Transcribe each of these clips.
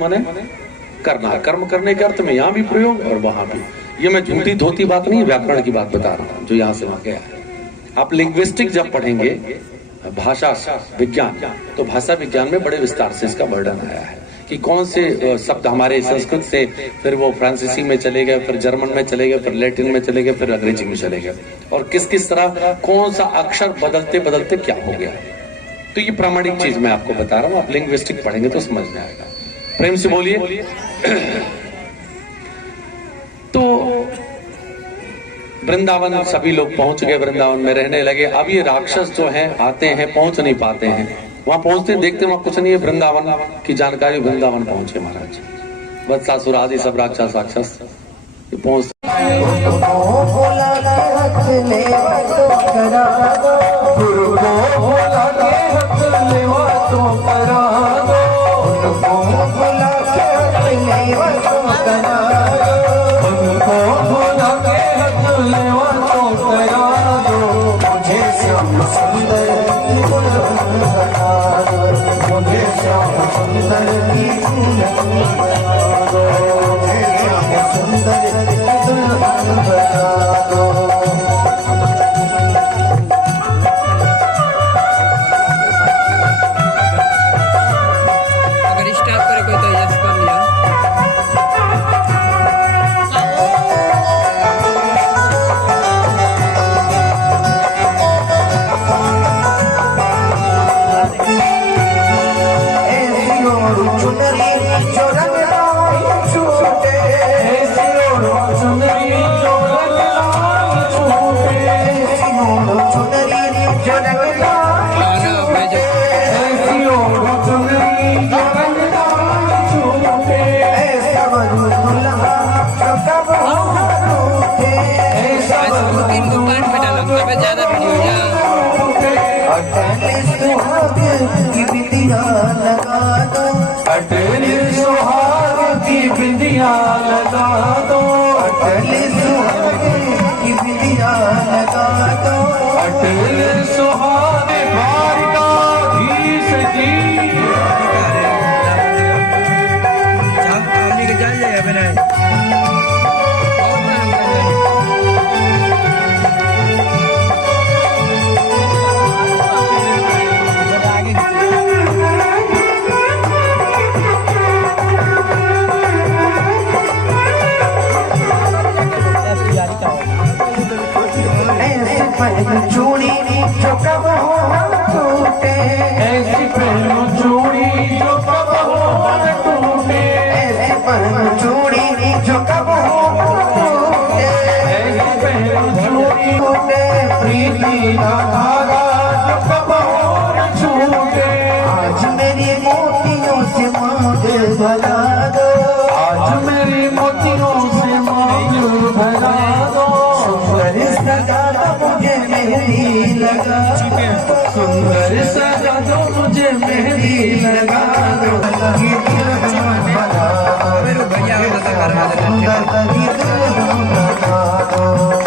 माने करना, कर्म करने के अर्थ में यहाँ भी प्रयोग और वहां भी। ये मैं झूठी धोती बात नहीं, व्याकरण की बात बता रहा हूँ जो यहाँ से वहां गया है। आप लिंग्विस्टिक जब पढ़ेंगे भाषा विज्ञान, तो भाषा विज्ञान में बड़े विस्तार से इसका वर्णन आया है कि कौन से शब्द हमारे संस्कृत से फिर वो फ्रांसीसी में चले गए, फिर जर्मन में चले गए, फिर लैटिन में चले गए, फिर अंग्रेजी में चले गए, और किस किस तरह कौन सा अक्षर बदलते बदलते क्या हो गया। तो ये प्रामाणिक चीज मैं आपको बता रहा हूँ, आप लिंग्विस्टिक पढ़ेंगे तो समझ में आएगा। प्रेम से बोलिए। तो वृंदावन सभी लोग पहुंच गए, वृंदावन में रहने लगे। अब ये राक्षस जो हैं आते हैं, पहुंच नहीं पाते हैं, वहां पहुंचते देखते वहां कुछ नहीं है, वृंदावन की जानकारी, वृंदावन पहुंचे महाराज। वत्सासुर आदि सब राक्षस राक्षस पहुंचते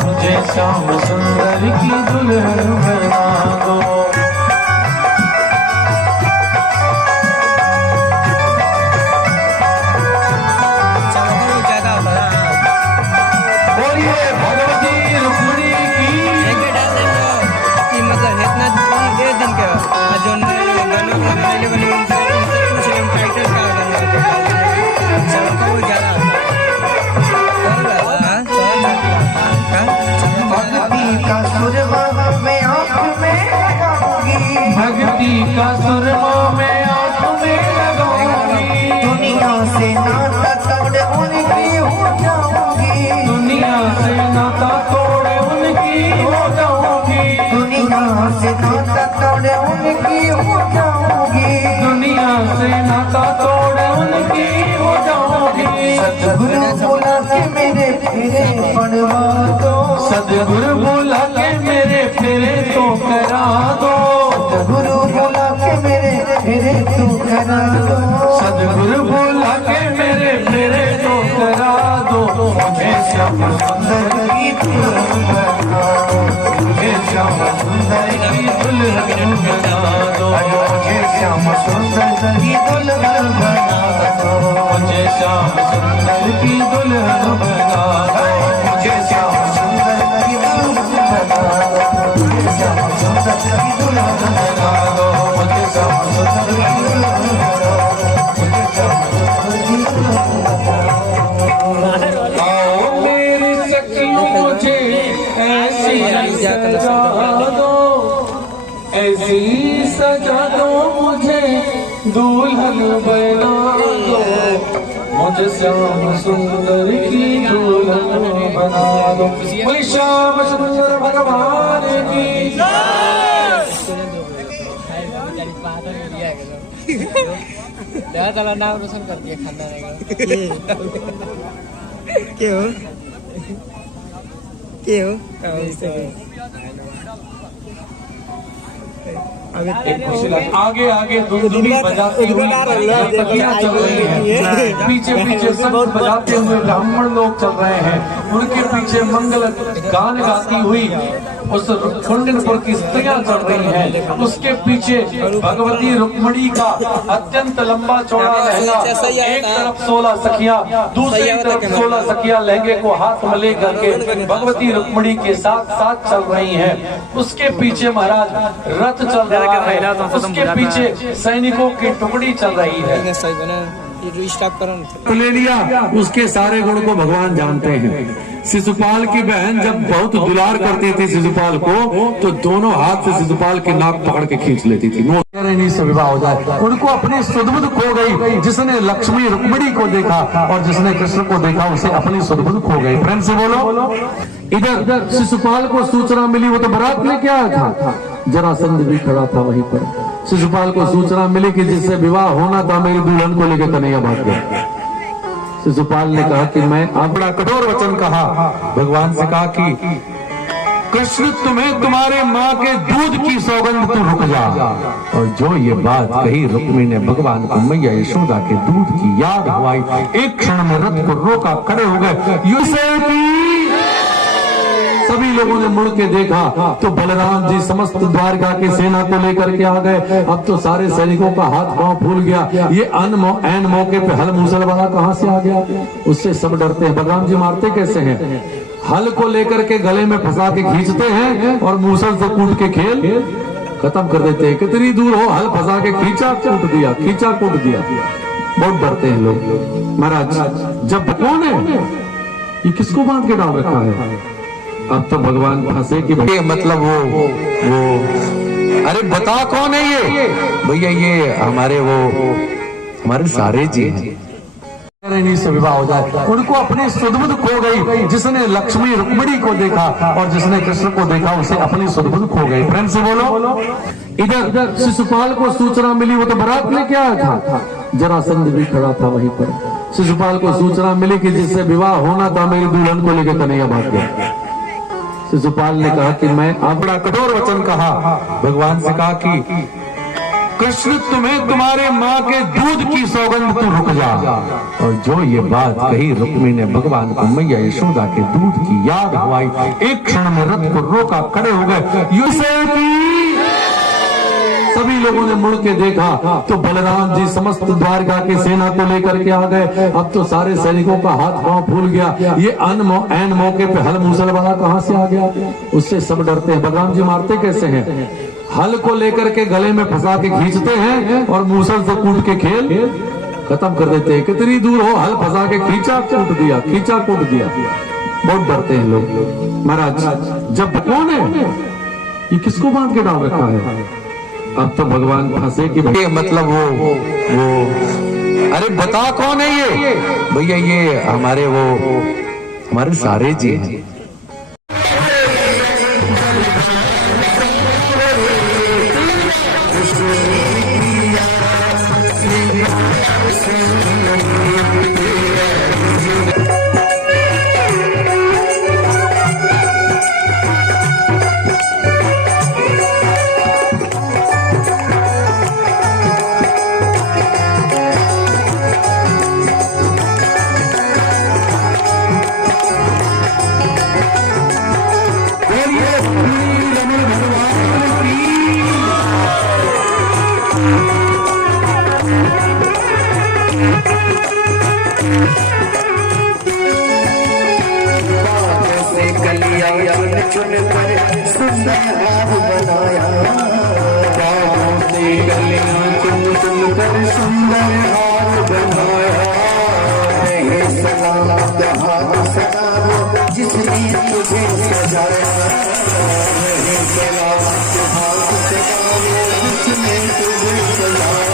मुझे श्याम सुंदर की दुल्हन बना दो। भगवती रुक्मिणी की मतलब इतना दिन के जो भक्ति का सुरमा में आँख में लगाऊंगी, दुनिया से नाता तोड़े उनकी हो जाऊंगी, दुनिया से नाता तोड़े उनकी हो जाऊंगी, दुनिया से नाता तोड़े उनकी हो जाऊंगी, दुनिया से नाता तोड़े उनकी हो जाऊंगी। सतगुरु बोला के मेरे फेरे पड़वा दो, सतगुरु बोला के मेरे फेरे तो करा दो, सतगुरु बोला के मेरे फेरे तो करा दो, सतगुरु बोला के मेरे फेरे तो करा दो। मुझे श्याम सुंदर की दुल्हन बना दो, मुझे श्याम सुंदर की दुल्हन बना दो, मुझे श्याम सुंदर की दुल्हन बना दो, मुझे श्याम सुंदर की दुल्हन बना दो, मुझे श्याम सुंदर की दुल्हन बना दो, मुझे श्याम सुंदर की दुल्हन बना दो, मुझे श्याम सुंदर की दुल्हन बना दो, मुझे श्याम सुंदर की दुल्हन बना दो। आओ मेरी सखियों मुझे ऐसी सजा दो, ऐसी सजा दो, मुझे दुल्हन बना दो, मुझे श्याम सुंदर की दुल्हन बना दो। बोले श्याम सुंदर भगवान की kalau नाम रोशन कर दिया खाना रहेगा क्यों क्यों आगे आगे दुर्दुनी बजाती हुई नर्तकियां चल रही हैं, पीछे पीछे संग बजाते हुए ब्राह्मण लोग चल रहे हैं, उनके पीछे मंगल गान गाती हुई उस कुंडनपुर की स्त्रियां चल रही हैं, उसके पीछे भगवती रुक्मणी का अत्यंत लंबा चौड़ा लहंगा, एक तरफ 16 सखियां, दूसरी तरफ 16 सखियां लहंगे को हाथ में लेकर के भगवती रुक्मणी के साथ साथ चल रही हैं, उसके पीछे महाराज रथ चल रहा है, उसके पीछे सैनिकों की टुकड़ी चल रही है। ले लिया, उसके सारे गुण को भगवान जानते हैं। शिशुपाल की बहन जब बहुत दुलार करती थी शिशुपाल को, तो दोनों हाथ से शिशुपाल की नाक पकड़ के खींच लेती थी। से विवाह हो जाए, उनको अपनी सुध-बुध खो गई। जिसने लक्ष्मी रुक्मिणी को देखा और जिसने कृष्ण को देखा, उसे अपनी सुध-बुध खो गई। फ्रेंड से बोलो। इधर शिशुपाल को सूचना मिली, वो तो बारात लेके आया था, जरासंध भी खड़ा था वहीं पर। शिशुपाल को सूचना मिली कि जिससे विवाह होना था मेरी दुल्हन को लेकर कन्हैया भाग गया। शिशुपाल ने कहा कि मैं बड़ा कठोर वचन कहा, भगवान से कहा कि कृष्ण तुम्हें तुम्हारे माँ के दूध की सौगंध तू रुक जा। और जो ये बात कही रुक्मिणी ने भगवान को मैया यशोदा के दूध की याद हुई, एक क्षण में रथ को रोका, खड़े हो गए। सभी लोगों ने मुड़ के देखा तो बलराम जी समस्त द्वारका की सेना को लेकर के आ गए। अब तो सारे सैनिकों का हाथ पांव फूल गया। ये ऐन मौके पे हल मूसल वाला कहां से आ गया, उससे सब डरते हैं। बलराम जी मारते कैसे हैं, हल को लेकर के गले में फंसा के खींचते हैं और मूसल से कूट के खेल खत्म कर देते हैं। कितनी दूर हो, हल फंसा के खींचा कूट दिया, खींचा कूट दिया। बहुत डरते हैं लोग। महाराज जब कौन है ये, किसको बांध के डाल रखा है? अब तो भगवान फंसे कि मतलब वो अरे बता कौन है ये? भैया ये हमारे सारे जी हैं। से विवाह हो जाए, उनको अपनी सुध-बुध खो गई। जिसने लक्ष्मी रुक्मिणी को देखा और जिसने कृष्ण को देखा, उसे अपनी सुध-बुध खो गई। फ्रेंड से बोलो। इधर शिशुपाल को सूचना मिली, वो तो बारात लेके आया था, जरासंध भी खड़ा था वहीं पर। शिशुपाल को सूचना मिली कि जिससे विवाह होना था मेरी दुल्हन को लेकर कन्हैया भाग गया। शिशुपाल ने कहा कि मैं बड़ा कठोर वचन कहा, भगवान से कहा कि कृष्ण तुम्हें तुम्हारे माँ के दूध की सौगंध तू रुक जा। और जो ये बात कही रुक्मिणी ने भगवान को मैया यशोदा के दूध की याद हुई, एक क्षण में रथ को रोका, खड़े हो गए। सभी लोगों ने मुड़ के देखा तो बलराम जी समस्त द्वारका की सेना को लेकर के आ गए। अब तो सारे सैनिकों का हाथ पांव फूल गया। ये ऐन मौके पे हल मूसल वाला कहां से आ गया, उससे सब डरते हैं। बलराम जी मारते कैसे हैं, हल को लेकर के गले में फंसा के खींचते हैं और मूसल से कूट के खेल खत्म कर देते हैं। कितनी दूर हो, हल फंसा के खींचा कूट दिया, खींचा कूट दिया। बहुत डरते हैं लोग। महाराज जब कौन है ये, किसको बांध के डाल रखा है? अब तो भगवान फंसे कि मतलब वो अरे बता कौन है ये? भैया ये हमारे सारे जी हैं। चुनकर सुंदर हार बनाया, बागों से गलियां चुन चुन कर सुंदर हार बनाया। रहे सलामत हाथ सदा वो जिसने तुझे सजाया, रहे सलामत हाथ सदा वो जिसने तुझे सजाया।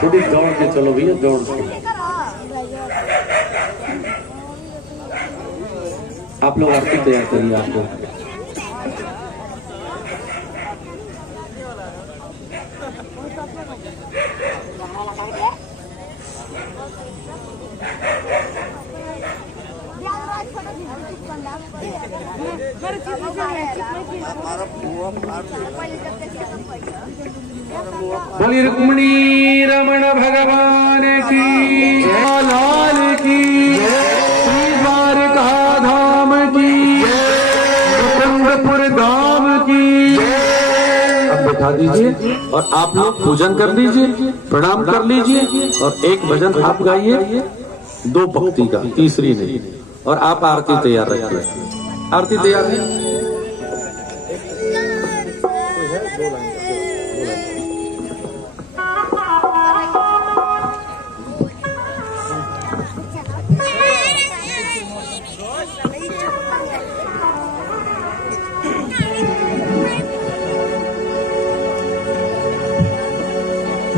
थोड़ी दौड़ के चलो भैया, दौड़ के। आप लोग आरती तैयार करिए। आप लोग बोली रुक्मिणी रमण भगवान की, लाल की, श्री द्वारका धाम की, मुकुंदपुर धाम की। अब बैठा दीजिए और आप लोग पूजन कर लीजिए, प्रणाम कर लीजिए और एक भजन आप गाइए, 2 भक्ति का, तीसरी नहीं। और आप आरती तैयार रखिए। आरती तैयार है?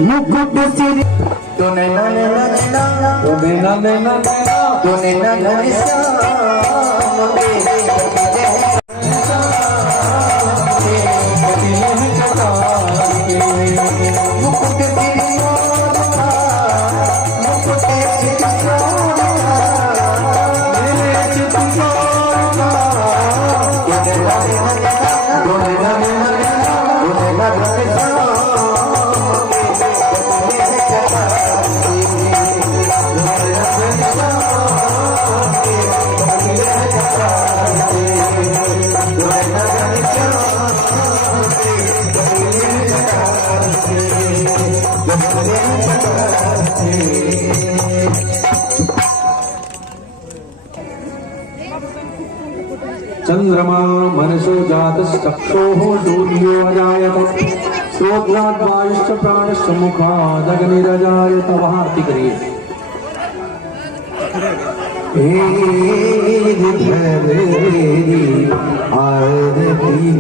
मुकुट सिर तूने नैना तूने नैना तूने नैना श्याम मेरे मुकुट सिर मुकुट सिर मेरे चित चंद्रमा मनसो जातश्चक्षुः सूर्यो अजायत श्रोत्रात् वायुश्च प्राणश्च मुखादग्निरजायत। वहाँ आरती करिए। आरती